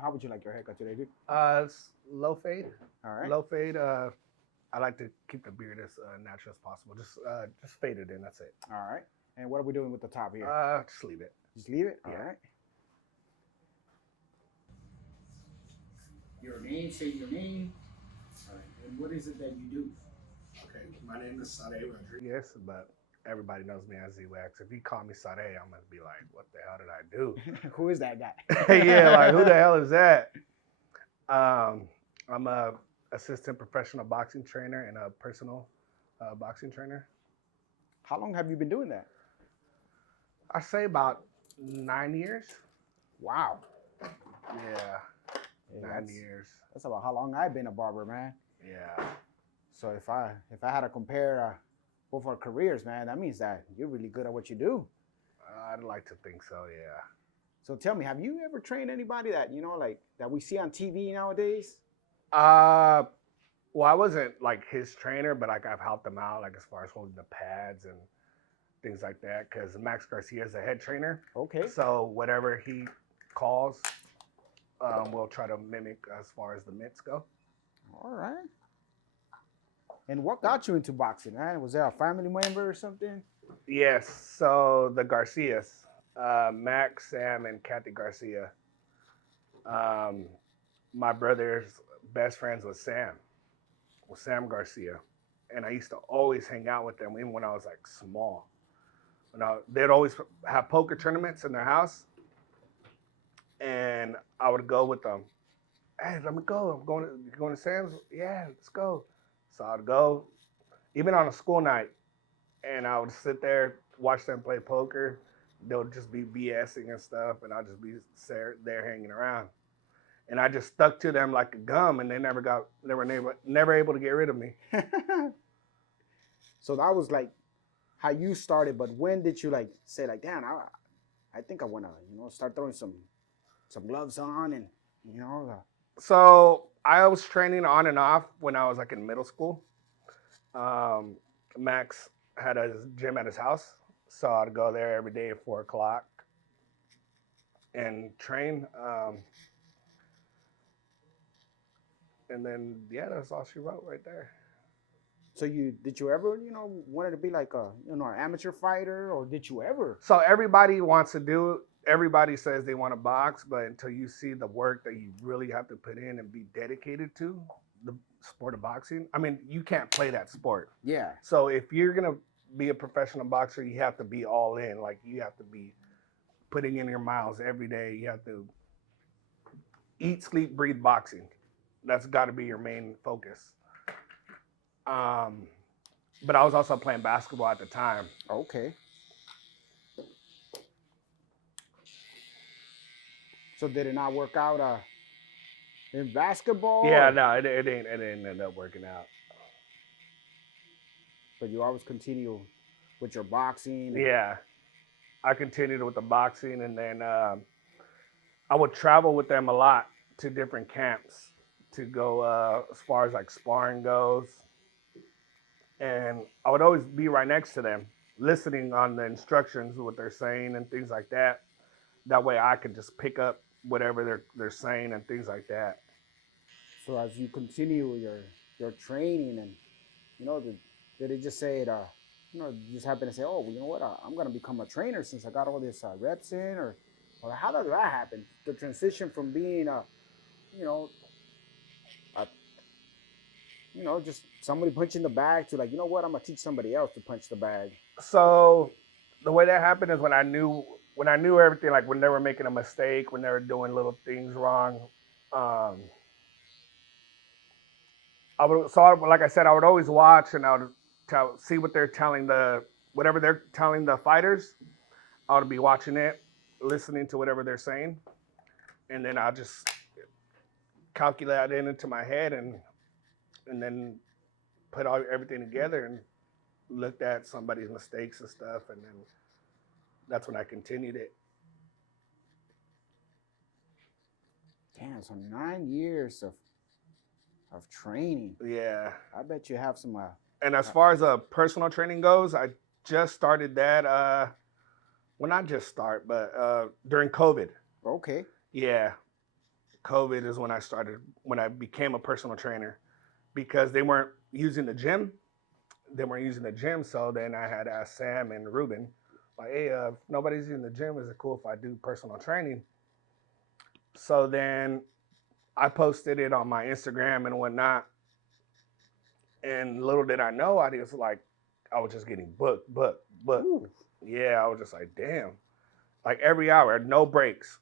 how would you like your haircut today, dude? It's low fade. All right. Low fade. I like to keep the beard as natural as possible. Just fade it in. That's it. All right. And what are we doing with the top here? Just leave it. Just leave it. Yeah. All right. Your name, say your name. All right. And what is it that you do? Okay, my name is Sade Rodriguez, but everybody knows me as Zwax. If you call me Sade, I'm gonna be like, "What the hell did I do?" Who is that guy? Yeah, like who the hell is that? I'm a assistant professional boxing trainer and a personal boxing trainer. How long have you been doing that? I say about 9 years. Wow. Yeah, Yeah, 9 years. That's about how long I've been a barber, man. Yeah. So if I had to compare both our careers, man, that means that you're really good at what you do. I'd like to think so. Yeah. So tell me, have you ever trained anybody that like that we see on TV nowadays? Well, I wasn't like his trainer, but like I've helped him out, like as far as holding the pads and things like that. Because Max Garcia is the head trainer, Okay. so whatever he calls, we'll try to mimic as far as the mitts go. All right. And what got you into boxing, man? Was there a family member or something? Yes. So the Garcias, Max, Sam, and Kathy Garcia. My brother's best friends with Sam Garcia, and I used to always hang out with them even when I was like small. They'd always have poker tournaments in their house, and I would go with them. Hey, let me go. You going to Sam's? Yeah, let's go. So I'd go, even on a school night, and I would sit there, watch them play poker. They'll just be BSing and stuff, and I'll just be there hanging around. And I just stuck to them like a gum, and they never able to get rid of me. So that was like how you started, but when did you like say like, damn, I think I wanna start throwing some gloves on and So I was training on and off when I was like in middle school. Max had a gym at his house, so I'd go there every day at 4:00 and train. And then that's all she wrote right there. So did you ever wanted to be like an amateur fighter, or did you ever? So everybody wants to do. Everybody says they want to box, but until you see the work that you really have to put in and be dedicated to the sport of boxing, I mean, you can't play that sport. Yeah. So if you're gonna be a professional boxer, you have to be all in. Like you have to be putting in your miles every day. You have to eat, sleep, breathe boxing. That's got to be your main focus. But I was also playing basketball at the time. Okay. So did it not work out in basketball? Yeah, no, it didn't end up working out. But you always continue with your boxing. Yeah, I continued with the boxing, and then I would travel with them a lot to different camps to go as far as like sparring goes. And I would always be right next to them, listening on the instructions, what they're saying and things like that. That way I could just pick up whatever they're saying and things like that. So as you continue your training, and did it just say it you just happen to say, oh, well, you know what, I'm gonna become a trainer since I got all this reps in, or how did that happen? The transition from being just somebody punching the bag to like, you know what, I'm gonna teach somebody else to punch the bag. So the way that happened is when I knew everything, like when they were making a mistake, when they were doing little things wrong. Like I said, I would always watch, and I would see what they're telling whatever they're telling the fighters. I would be watching it, listening to whatever they're saying, and then I'll just calculate it into my head and then put everything together and looked at somebody's mistakes and stuff, and then that's when I continued it. Damn, so 9 years of training. Yeah. I bet you have some. And as far as personal training goes, I just started that. Well, not just start, but during COVID. Okay. Yeah. COVID is when I became a personal trainer, because they weren't using the gym. So then I had asked Sam and Ruben, like, hey, if nobody's using the gym, is it cool if I do personal training? So then I posted it on my Instagram and whatnot. And little did I know, I was just getting booked. Ooh. Yeah, I was just like, damn. Like every hour, no breaks.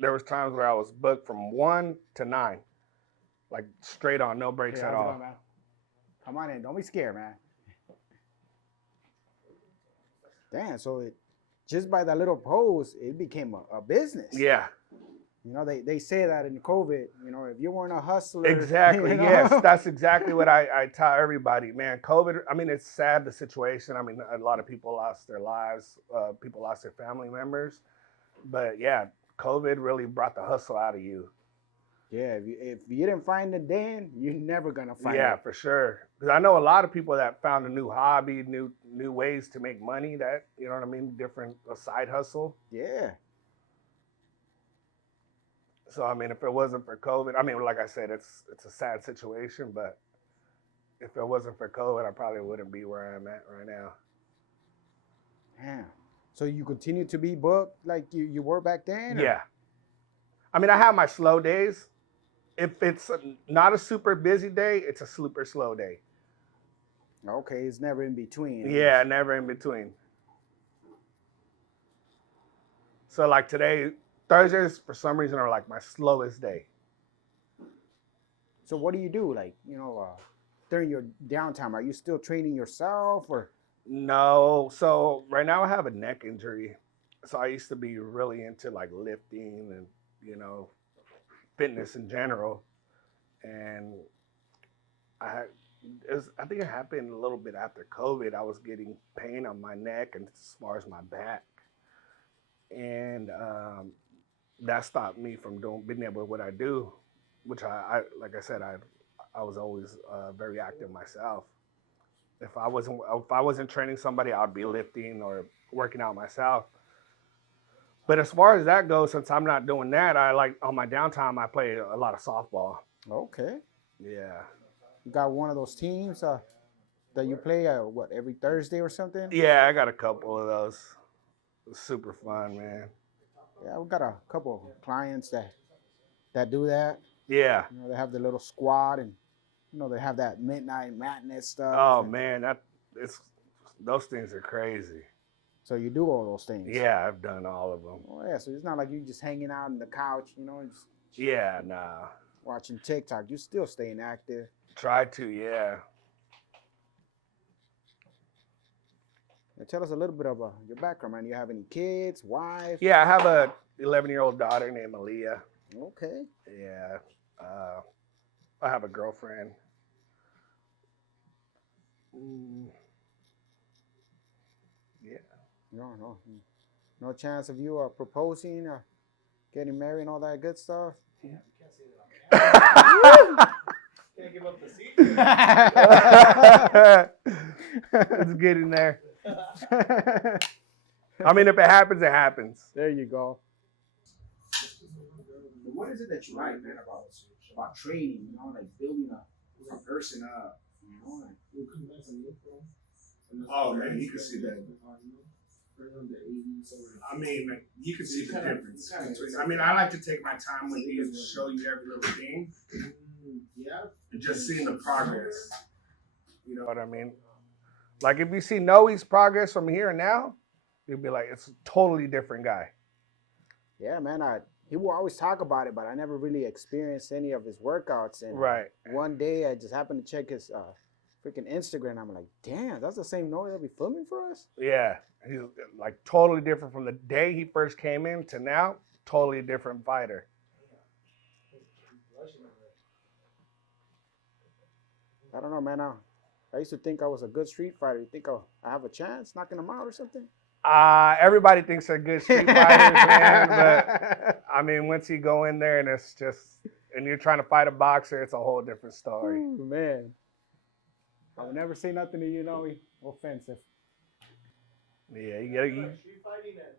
There was times where I was booked from 1 to 9. Like straight on, no breaks Hey, at how's it all. going, man? Come on in. Don't be scared, man. Damn, so just by that little post, it became a business. Yeah. You know, they say that in COVID, you know, if you weren't a hustler. Exactly. You know? Yes, that's exactly what I tell everybody, man. COVID, I mean, it's sad, the situation. I mean, a lot of people lost their lives. People lost their family members. But yeah, COVID really brought the hustle out of you. Yeah, if you didn't find it then, you're never going to find Yeah, it. for sure. Because I know a lot of people that found a new hobby, new ways to make money, that, you know what I mean, a side hustle. Yeah. So, I mean, if it wasn't for COVID, I mean, like I said, it's a sad situation, but if it wasn't for COVID, I probably wouldn't be where I'm at right now. Damn. So you continue to be booked like you were back then? Or? Yeah. I mean, I have my slow days. If it's not a super busy day, it's a super slow day. Okay, it's never in between. Yeah, never in between. So like today, Thursdays for some reason are like my slowest day. So what do you do? Like, you know, during your downtime, are you still training yourself or? No, so right now I have a neck injury. So I used to be really into like lifting and, you know, fitness in general. And I think it happened a little bit after COVID. I was getting pain on my neck and as far as my back. And that stopped me from being able to what I do, which I like I said, I was always very active myself. If I wasn't training somebody, I'd be lifting or working out myself. But as far as that goes, since I'm not doing that, I like on my downtime I play a lot of softball. Okay. Yeah. You got one of those teams that you play every Thursday or something? Yeah, I got a couple of those. It's super fun, man. Yeah, we got a couple of clients that do that. Yeah. You know, they have the little squad and you know they have that midnight madness stuff. Oh and man, those things are crazy. So you do all those things. Yeah, I've done all of them. Oh yeah, so it's not like you just hanging out on the couch, you know, just Yeah, nah. watching TikTok. You're still staying active. Try to, yeah. Now, tell us a little bit about your background, man. You have any kids, wife? Yeah, I have a 11-year-old daughter named Aaliyah. Okay. Yeah. I have a girlfriend. Yeah. No chance of you proposing or getting married and all that good stuff? Yeah, you can't say that on camera. Can't give up the secret. It's getting there. I mean, if it happens, it happens. There you go. What is it that you like, man, about training? You know, like building a person up. You know, like. Oh man, you can see that. I mean, like, you can see the difference. I mean, I like to take my time with these and show you every little thing. Yeah. And just seeing the progress. You know what I mean? Like if you see Noe's progress from here and now, you'll be like, it's a totally different guy. Yeah, man. He will always talk about it, but I never really experienced any of his workouts. And Right. one day I just happened to check his freaking Instagram. I'm like, damn, that's the same Noe that be filming for us? Yeah. He's like totally different from the day he first came in to now. Totally different fighter. I don't know, man. I used to think I was a good street fighter. You think I have a chance knocking him out or something? Everybody thinks they're good street fighters, man. But I mean, once you go in there and you're trying to fight a boxer, it's a whole different story. Ooh, man. I would never say nothing to you, Noe. Offensive. Yeah, you gotta. Street fighting and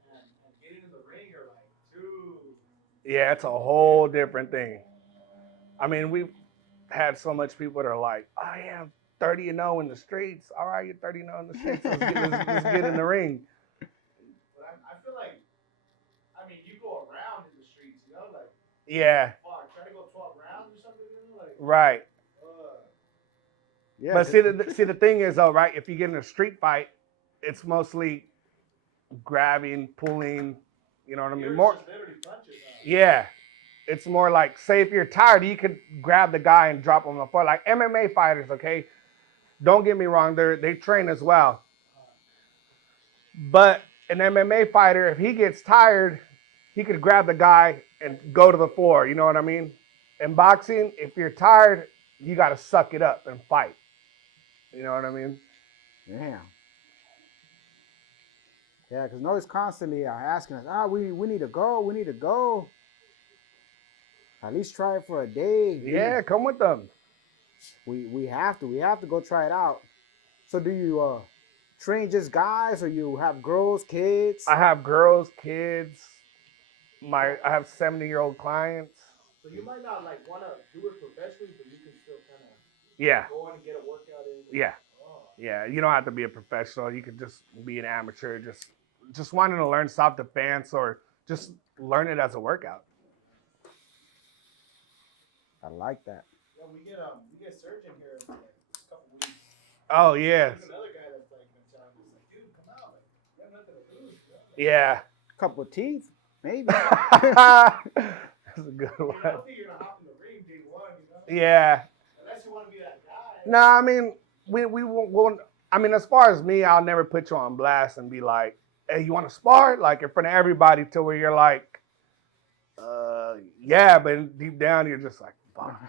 getting in the ring are like two Yeah, it's a whole different thing. I mean, we've had so much people that are like, I am 30-0 in the streets. All right, you're 30-0 in the streets. Let's get in the ring. But I feel like, I mean, you go around in the streets, you know, like, Yeah, fuck, try to go 12 rounds or something, you know, like, right. Yeah, But see, the thing is, though, right? If you get in a street fight, it's mostly grabbing, pulling. You know what I mean? yours More. just literally punches. Yeah, it's more like, say, if you're tired, you could grab the guy and drop him on the floor. Like MMA fighters, okay? Don't get me wrong, they train as well. But an MMA fighter, if he gets tired, he could grab the guy and go to the floor. You know what I mean? In boxing, if you're tired, you got to suck it up and fight. You know what I mean? Damn. Yeah, because Noah's constantly asking us, we need to go, we need to go. At least try it for a day. Yeah, come with them. We have to go try it out. So do you train just guys, or you have girls, kids? I have girls, kids. I have 70-year-old clients. So you might not, like, want to do it professionally, but you can still kind of Yeah, go in and get a workout in. yeah, Oh. yeah. You don't have to be a professional. You could just be an amateur, just wanting to learn self-defense or just learn it as a workout. I like that. Yeah, we get surgeon here in like a couple weeks. Oh, yeah. There's another guy that's like been telling us, like, dude, come out, like, you have nothing to lose. Bro. Yeah. Couple of teeth, maybe. That's a good You one. don't think you're gonna hop in the ring day one, you know? Yeah. Unless you want to be that guy. No, I mean, we won't. I mean, as far as me, I'll never put you on blast and be like, "Hey, you want to spar?" Like in front of everybody, till where you're like, yeah, but deep down you're just like, fuck.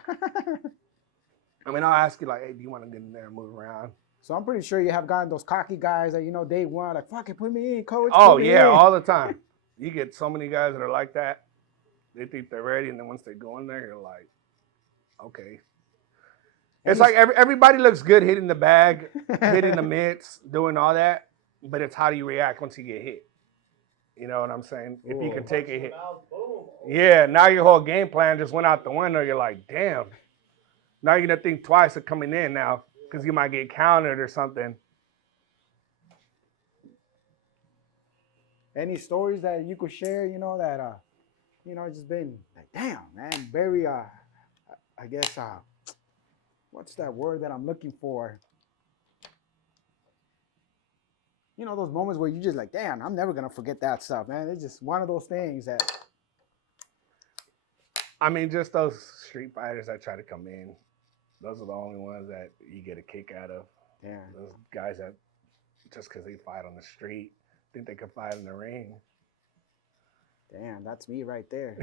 I mean, I'll ask you like, "Hey, do you want to get in there and move around?" So I'm pretty sure you have gotten those cocky guys that day one, like, fuck it, put me in, coach. Oh put me yeah, in. all the time. You get so many guys that are like that. They think they're ready, and then once they go in there, you're like, okay. It's like everybody looks good hitting the bag, hitting the mitts, doing all that, but it's how do you react once you get hit? You know what I'm saying? If you can take a hit. Boom. Yeah, now your whole game plan just went out the window. You're like, damn. Now you're going to think twice of coming in now because you might get countered or something. Any stories that you could share, that, just been like, damn, man, very, I guess, what's that word that I'm looking for? Those moments where you just like, damn, I'm never going to forget that stuff, man. It's just one of those things that. I mean, just those street fighters that try to come in. Those are the only ones that you get a kick out of. Yeah. Those guys that, just because they fight on the street, think they can fight in the ring. Damn, that's me right there.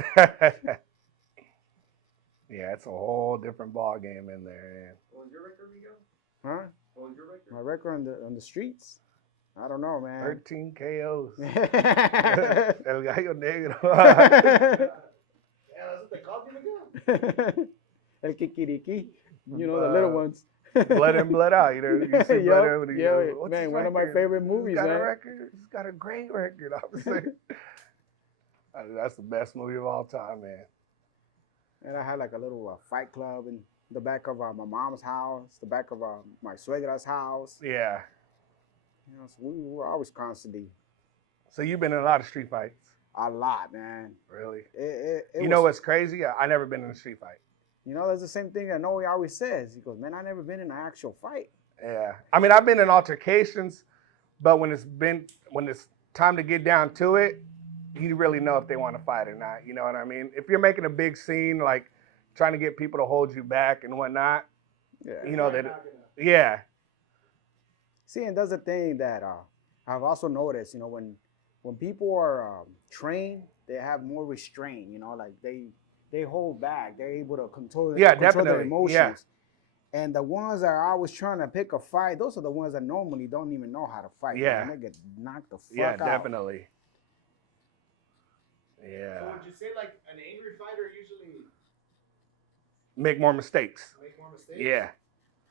Yeah, it's a whole different ball game in there. Man. What was your record, Miguel? Huh? What was your record? My record on the streets? I don't know, man. 13 KOs. Yeah, El Gallo Negro. Yeah, that's what they called you, Miguel? El Kikiriki. The little ones. Blood in, blood out. You see Yup, Blood in when he yeah, goes, "What's man, his one of my record? favorite movies, He's got man. a record. He's got a great record, obviously. That's the best movie of all time, man. And I had like a little fight club in the back of my mom's house, the back of my suegra's house. Yeah. So we were always constantly. So you've been in a lot of street fights. A lot, man. Really? It You know what's crazy? I never been in a street fight. That's the same thing that Noe always says. He goes, man, I never been in an actual fight. Yeah. I mean, I've been in altercations, but when it's time to get down to it, you really know if they want to fight or not. You know what I mean? If you're making a big scene, like trying to get people to hold you back and whatnot, Yeah. Yeah. See, and that's the thing that I've also noticed, when people are trained, they have more restraint, like they hold back. They're able to control their definitely. emotions. Yeah. And the ones that are always trying to pick a fight, those are the ones that normally don't even know how to fight. Yeah. Man. They get knocked the fuck Yeah, out. definitely. Yeah. So would you say like an angry fighter usually Make more mistakes. make more mistakes? Yeah.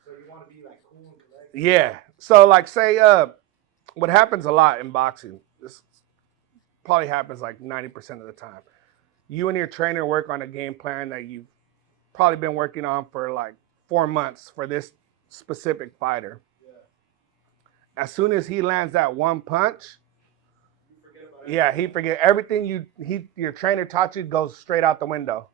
So you want to be like cool and collected? Yeah. So like say what happens a lot in boxing, this probably happens like 90% of the time. you and your trainer work on a game plan that you've probably been working on for like 4 months for this specific fighter. As soon as he lands that one punch, he forget everything your trainer taught you goes straight out the window.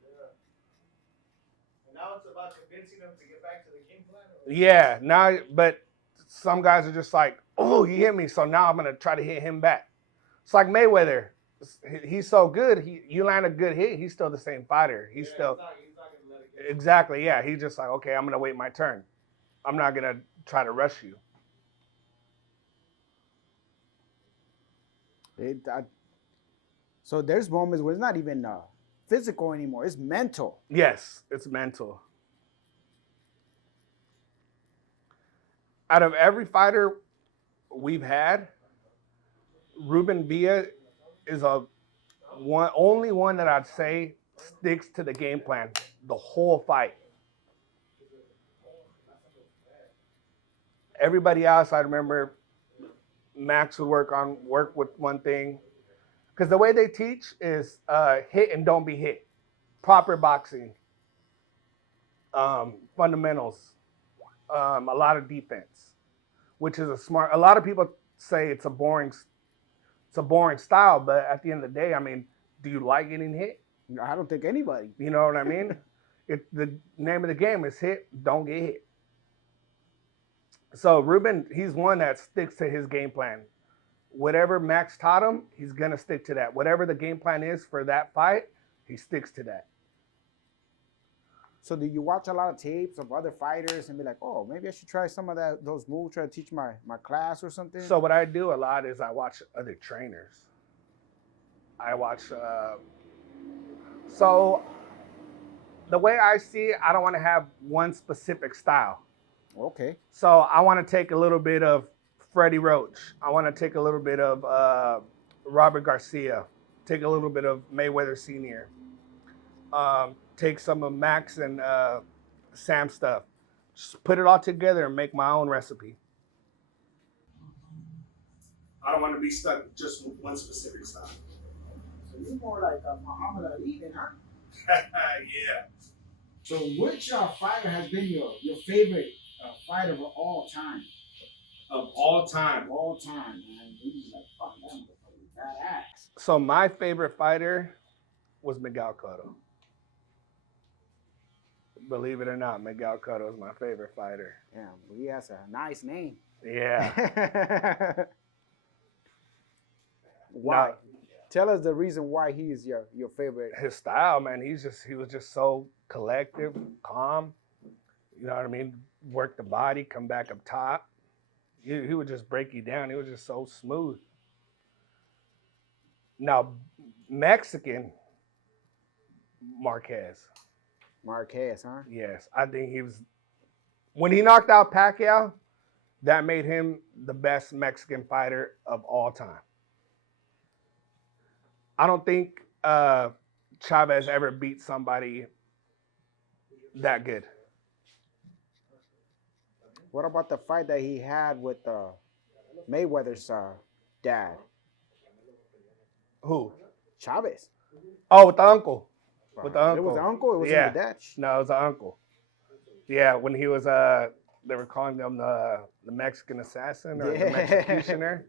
And now it's about convincing them to get back to the game plan. Yeah, now, but some guys are just like, oh, he hit me, so now I'm gonna try to hit him back. It's like Mayweather. He's so good. You land a good hit, he's still the same fighter. He's still He's not gonna let it get exactly. Yeah, he's just like, okay, I'm gonna wait my turn. I'm not gonna try to rush you. So there's moments where it's not even physical anymore. It's mental. Yes, it's mental. Out of every fighter we've had, Ruben Villa is only one that I'd say sticks to the game plan the whole fight. Everybody else, I remember Max would work with one thing. Because the way they teach is hit and don't be hit. Proper boxing. Fundamentals. A lot of defense. Which is a lot of people say it's a boring style, but at the end of the day, I mean, do you like getting hit? I don't think anybody. You know what I mean? The name of the game is hit, don't get hit. So Ruben, he's one that sticks to his game plan. Whatever Max taught him, he's going to stick to that. Whatever the game plan is for that fight, he sticks to that. So do you watch a lot of tapes of other fighters and be like, oh, maybe I should try some of those moves, try to teach my class or something? So what I do a lot is I watch other trainers. I watch... so the way I see it, I don't want to have one specific style. Okay. So I want to take a little bit of Freddie Roach. I want to take a little bit of Robert Garcia. Take a little bit of Mayweather Sr. Take some of Max and Sam stuff. Just put it all together and make my own recipe. I don't want to be stuck just with one specific style. So you're more like a Muhammad Ali then, huh? Yeah. So which fighter has been your favorite fighter of all time? Of all time. Of all time, man. He's like, fuck, that motherfucker's badass. So my favorite fighter was Miguel Cotto. Believe it or not, Miguel Cotto is my favorite fighter. Yeah, he has a nice name. Yeah. Why? No, Tell us the reason why he is your favorite. his style, man, he was just so collective, calm. You know what I mean? Work the body, come back up top. He would just break you down. He was just so smooth. Now, Mexican Marquez. Marquez, huh? Yes, I think when he knocked out Pacquiao, that made him the best Mexican fighter of all time. I don't think Chavez ever beat somebody that good. What about the fight that he had with Mayweather's dad? Who? Chavez. Oh, with the uncle. With the uncle. It was the uncle? It wasn't the dad? No, it was the uncle. Yeah, when he was, they were calling him the Mexican assassin or the executioner.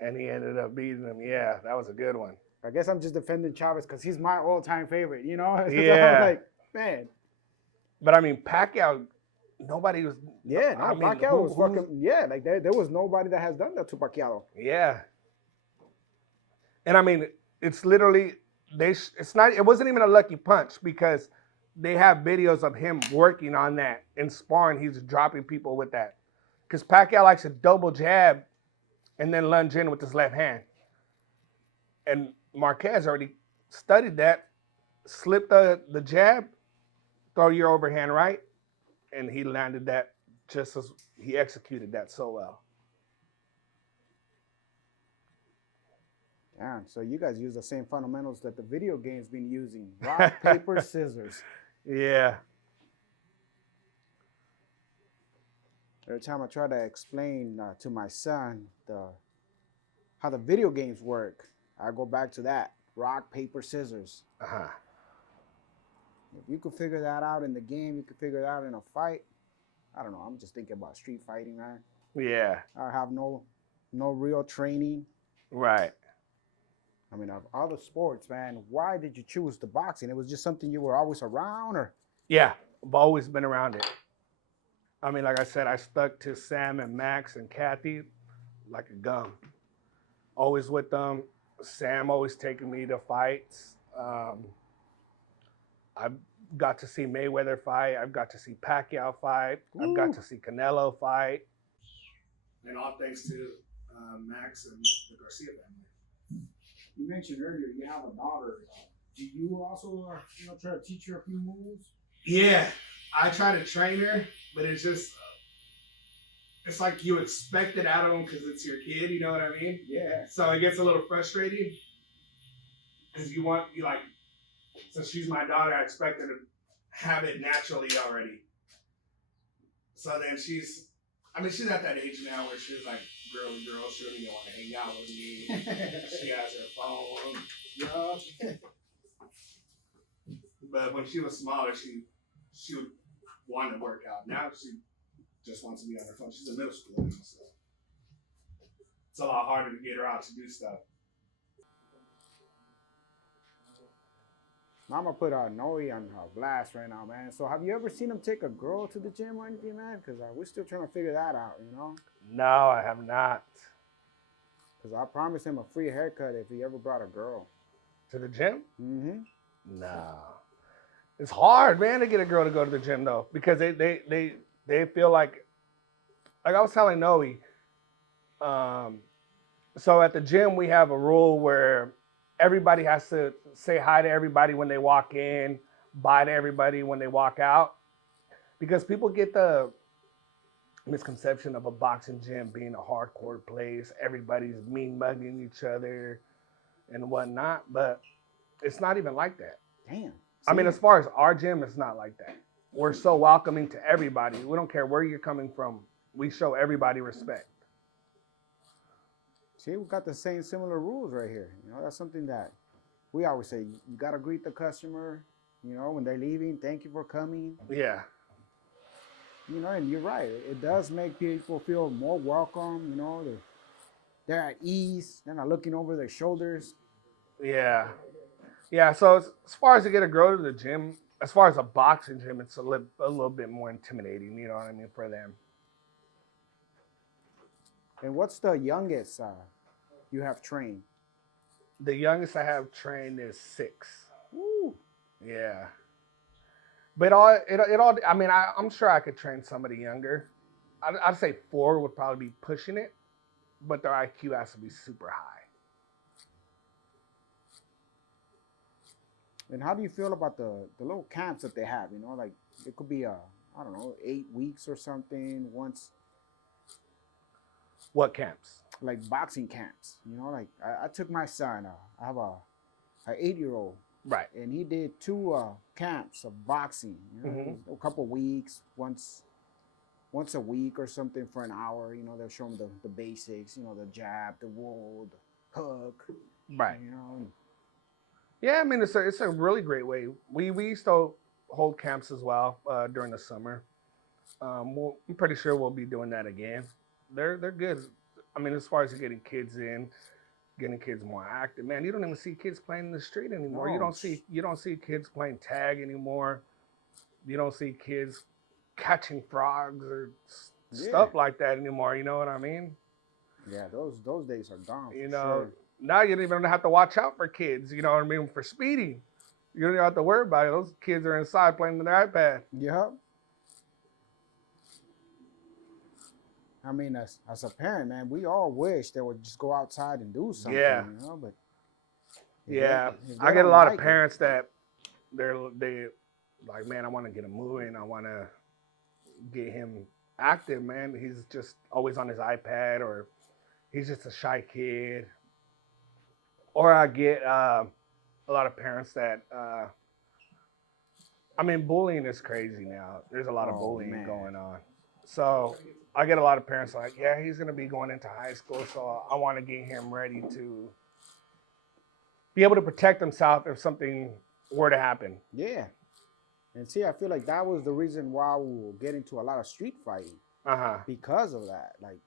And he ended up beating him. Yeah, that was a good one. I guess I'm just defending Chavez because he's my all-time favorite, you know? Yeah. I'm like, man. But I mean, Pacquiao, nobody was. Yeah, no, I mean, Pacquiao was fucking, yeah, like there was nobody that has done that to Pacquiao. Yeah. And I mean, it's literally, it wasn't even a lucky punch because they have videos of him working on that in sparring. He's dropping people with that. Because Pacquiao likes to double jab and then lunge in with his left hand. And Marquez already studied that, slip the jab, throw your overhand right, and he landed that just as he executed that so well. Damn, so you guys use the same fundamentals that the video game's been using. Rock, paper, scissors. Yeah. Every time I try to explain to my son how the video games work, I go back to that. rock, paper, scissors. Uh-huh. If you could figure that out in the game, you could figure it out in a fight. I don't know. I'm just thinking about street fighting, man. Yeah. I have no real training. Right. I mean, of all the sports, man, why did you choose the boxing? It was just something you were always around, or? Yeah. I've always been around it. I mean, like I said, I stuck to Sam and Max and Kathy like a gum. Always with them. Sam always taking me to fights. I've got to see Mayweather fight. I've got to see Pacquiao fight. I've got to see Canelo fight. And all thanks to Max and the Garcia family. You mentioned earlier you have a daughter. Do you also, try to teach her a few moves? Yeah, I try to train her, but it's just, it's like you expect it out of them because it's your kid, you know what I mean? Yeah. So it gets a little frustrating because since she's my daughter, I expect her to have it naturally already. So then she's at that age now where she's like, girl, she don't even want to hang out with me. She has her phone. Yeah. But when she was smaller, she would want to work out. Now she just wants to be on her phone. She's in middle school now, so it's a lot harder to get her out to do stuff. Mama put Noe on blast right now, man. So have you ever seen him take a girl to the gym or anything, man? Because we're still trying to figure that out, No, I have not. Because I promised him a free haircut if he ever brought a girl. To the gym? Mm-hmm. No. It's hard, man, to get a girl to go to the gym, though, because they feel like I was telling Noe, so at the gym we have a rule where everybody has to say hi to everybody when they walk in, bye to everybody when they walk out, because people get the misconception of a boxing gym being a hardcore place. Everybody's mean mugging each other and whatnot, but it's not even like that. Damn. I mean, as far as our gym, it's not like that. We're so welcoming to everybody. We don't care where you're coming from. We show everybody respect. See, we got the same similar rules right here. That's something that we always say. You got to greet the customer, when they're leaving. Thank you for coming. Yeah. And you're right. It does make people feel more welcome. They're at ease. They're not looking over their shoulders. Yeah. Yeah, so as far as to get a girl to the gym, as far as a boxing gym, it's a little bit more intimidating, you know what I mean, for them. And what's the youngest you have trained? The youngest I have trained is 6. Woo. Yeah. But I'm sure I could train somebody younger. I'd say 4 would probably be pushing it, but their IQ has to be super high. And how do you feel about the little camps that they have? Like it could be 8 weeks or something once. What camps? Like boxing camps. Like I took my son. I have an 8-year-old. Right. And he did 2 camps of boxing. A couple weeks, once a week or something for an hour. They'll show him the basics. The jab, the roll, the hook. Right. Yeah, I mean, it's a really great way. We used to hold camps as well during the summer. I'm pretty sure we'll be doing that again. They're good. I mean, as far as getting kids in, getting kids more active, man, you don't even see kids playing in the street anymore. No. You don't see kids playing tag anymore. You don't see kids catching frogs or stuff like that anymore. You know what I mean? Yeah, those days are gone. Sure. Now you don't even have to watch out for kids, you know what I mean, for speeding. You don't even have to worry about it. Those kids are inside playing on their iPad. Yep. I mean, as a parent, man, we all wish they would just go outside and do something, but I get a lot of parents that they like, man, I want to get him moving. I want to get him active, man. He's just always on his iPad, or he's just a shy kid. Or I get a lot of parents that, bullying is crazy now. There's a lot of bullying going on. So I get a lot of parents like, yeah, he's going to be going into high school, so I want to get him ready to be able to protect themselves if something were to happen. Yeah. And see, I feel like that was the reason why we will get into a lot of street fighting Uh-huh. because of that. Like,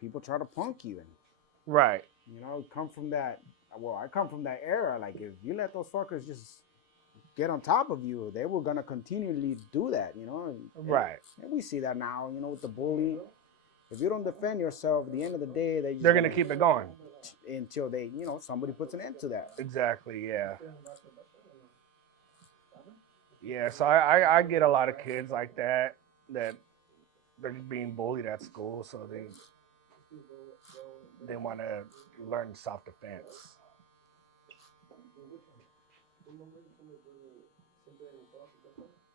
people try to punk you, and Right. come from that. Well, I come from that era. Like, if you let those fuckers just get on top of you, they were gonna continually do that. Right. And we see that now. With the bully. If you don't defend yourself, at the end of the day, They're gonna keep it going. until they, somebody puts an end to that. Exactly. Yeah. Yeah. So I get a lot of kids like that they're being bullied at school, so they want to learn self defense.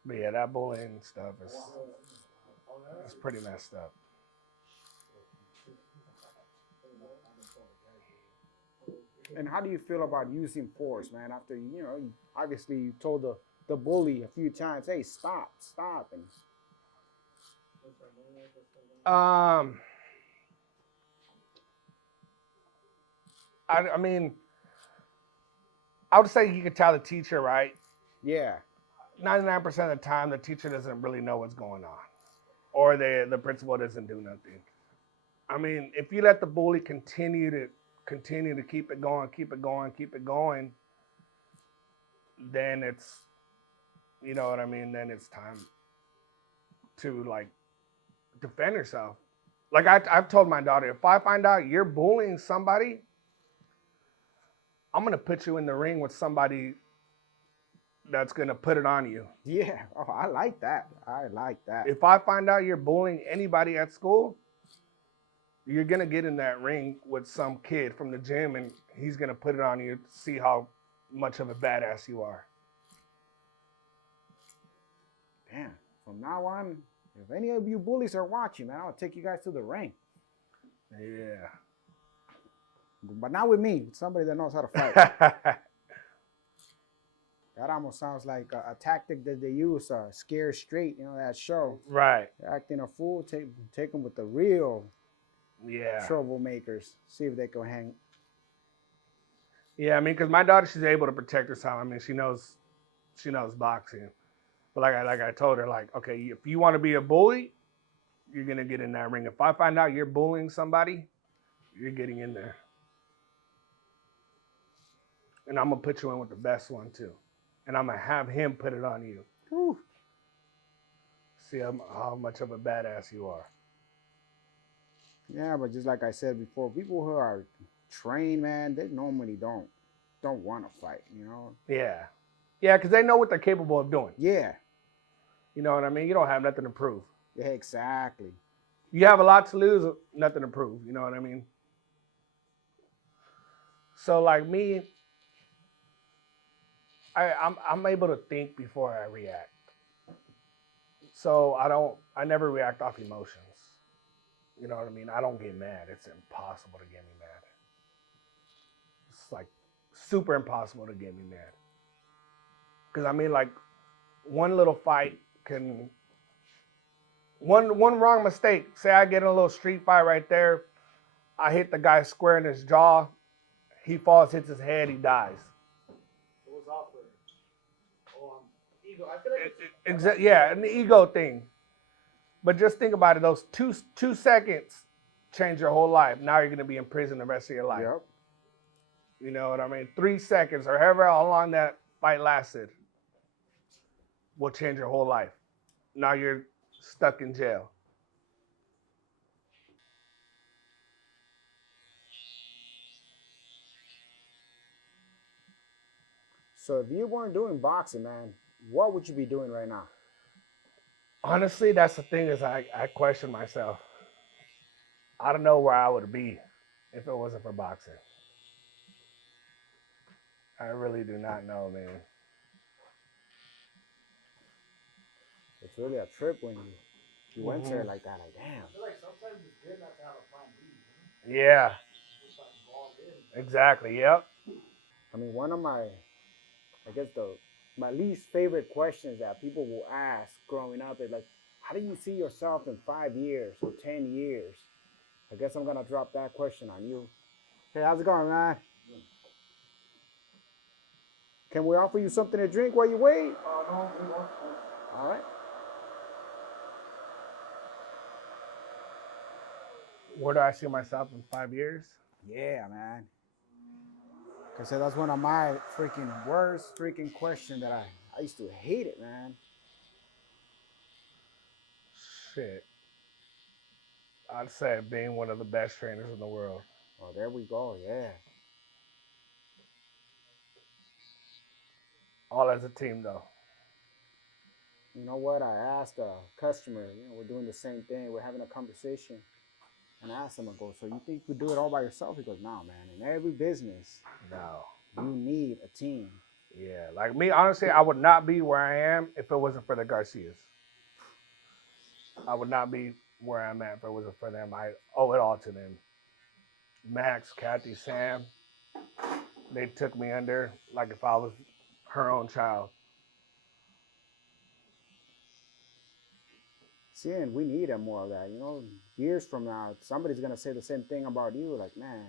But yeah, that bullying stuff is pretty messed up. And how do you feel about using force, man? After obviously you told the bully a few times, hey, stop, and I mean, I would say you could tell the teacher, right? yeah, 99% of the time, the teacher doesn't really know what's going on, or the principal doesn't do nothing. I mean, if you let the bully continue to keep it going, then it's, you know what I mean? Then it's time to like defend yourself. Like I've told my daughter, if I find out you're bullying somebody, I'm gonna put you in the ring with somebody that's gonna put it on you. yeah. Oh, I like that. If I find out you're bullying anybody at school, you're gonna get in that ring with some kid from the gym, and he's gonna put it on you to see how much of a badass you are. Damn. From now on, if any of you bullies are watching, man, I'll take you guys to the ring. Yeah. But not with me. Somebody that knows how to fight. That almost sounds like a tactic that they use, Scare Straight, that show. Right. They're acting a fool, take them with the real troublemakers. See if they can hang. Yeah, I mean, because my daughter, she's able to protect herself. I mean, she knows boxing. But like I told her, like, okay, if you want to be a bully, you're gonna get in that ring. If I find out you're bullying somebody, you're getting in there. And I'm gonna put you in with the best one too. And I'm gonna have him put it on you. Whew. See how much of a badass you are. Yeah, but just like I said before, people who are trained, man, they normally don't want to fight, Yeah. Yeah, because they know what they're capable of doing. Yeah. You know what I mean? You don't have nothing to prove. Yeah, exactly. You have a lot to lose, nothing to prove. You know what I mean? So like me, I'm able to think before I react. So I never react off emotions. You know what I mean? I don't get mad. It's impossible to get me mad. It's like super impossible to get me mad. Because I mean, like, one little fight can, one wrong mistake. Say I get in a little street fight right there. I hit the guy square in his jaw. He falls, hits his head, he dies. It was awkward. Ego. I feel like Yeah, an ego thing. But just think about it. Those two seconds change your whole life. Now you're going to be in prison the rest of your life. Yep. You know what I mean? 3 seconds or however how long that fight lasted will change your whole life. Now you're stuck in jail. So if you weren't doing boxing, man, what would you be doing right now? Honestly, that's the thing is I question myself. I don't know where I would be if it wasn't for boxing. I really do not know, man. It's really a trip when you went there like that. Like, damn. I feel like sometimes it's good not to have a plan B. Yeah. Just like involved in. Exactly. Yep. I mean, one of my least favorite questions that people will ask growing up is like, how do you see yourself in 5 years or 10 years? I guess I'm going to drop that question on you. Hey, how's it going, man? Can we offer you something to drink while you wait? No, All right. where do I see myself in 5 years? Yeah, man. Cause that's one of my freaking worst freaking question that I used to hate it, man. Shit. I'd say being one of the best trainers in the world. Oh, there we go. Yeah. All as a team, though. You know what? I asked a customer. We're doing the same thing. We're having a conversation, and I asked him, I go, so you think you could do it all by yourself? He goes, no, man. In every business, No. you need a team. Yeah, like me, honestly, I would not be where I am if it wasn't for the Garcias. I would not be where I'm at if it wasn't for them. I owe it all to them. Max, Kathy, Sam, they took me under like if I was her own child. See, and we need more of that. Years from now, somebody's gonna say the same thing about you. Like, man,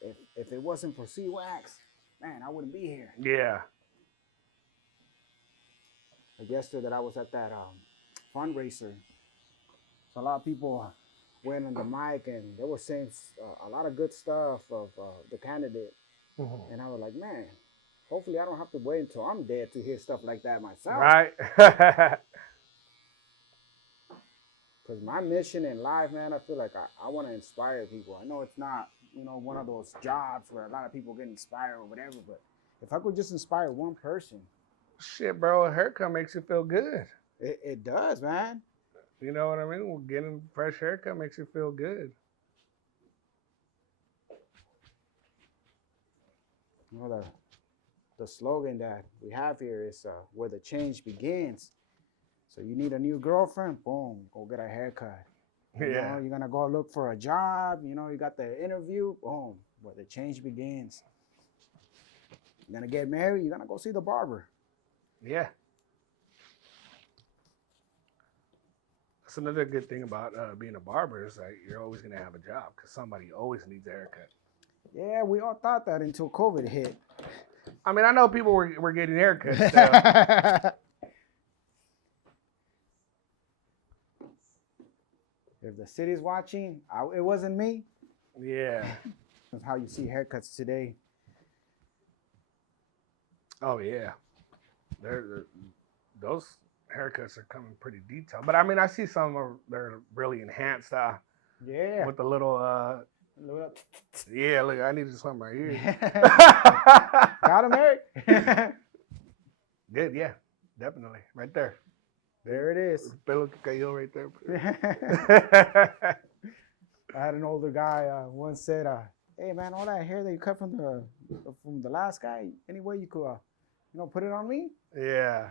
if it wasn't for Zwax, man, I wouldn't be here. Yeah. Like yesterday, that I was at that fundraiser. So a lot of people went on the mic and they were saying a lot of good stuff of the candidate. Mm-hmm. And I was like, man, hopefully I don't have to wait until I'm dead to hear stuff like that myself. Right. Because my mission in life, man, I feel like I want to inspire people. I know it's not, one of those jobs where a lot of people get inspired or whatever, but if I could just inspire one person. Shit, bro, a haircut makes you feel good. It does, man. You know what I mean? Well, getting a fresh haircut makes you feel good. The slogan that we have here is where the change begins. So you need a new girlfriend, boom, go get a haircut. Yeah. You're going to go look for a job, you got the interview, boom, where the change begins. You're going to get married, you're going to go see the barber. Yeah. That's another good thing about being a barber is like you're always going to have a job because somebody always needs a haircut. Yeah, we all thought that until COVID hit. I mean, I know people were getting haircuts still. If the city's watching, it wasn't me. Yeah. That's how you see haircuts today. Oh, yeah. Those haircuts are coming pretty detailed. But, I mean, I see some of they're really enhanced Yeah. with the little, yeah, look, I needed something right here. Got him, Eric? Good, yeah, definitely. Right there. There it is. Pelo que cayó right there. I had an older guy once said, hey, man, all that hair that you cut from the last guy, any way you could, put it on me? Yeah.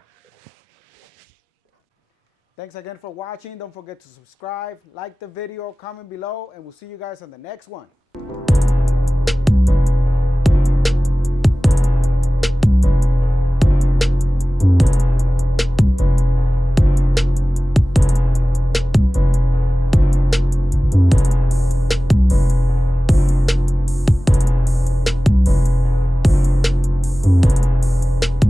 Thanks again for watching. Don't forget to subscribe, like the video, comment below, and we'll see you guys on the next one.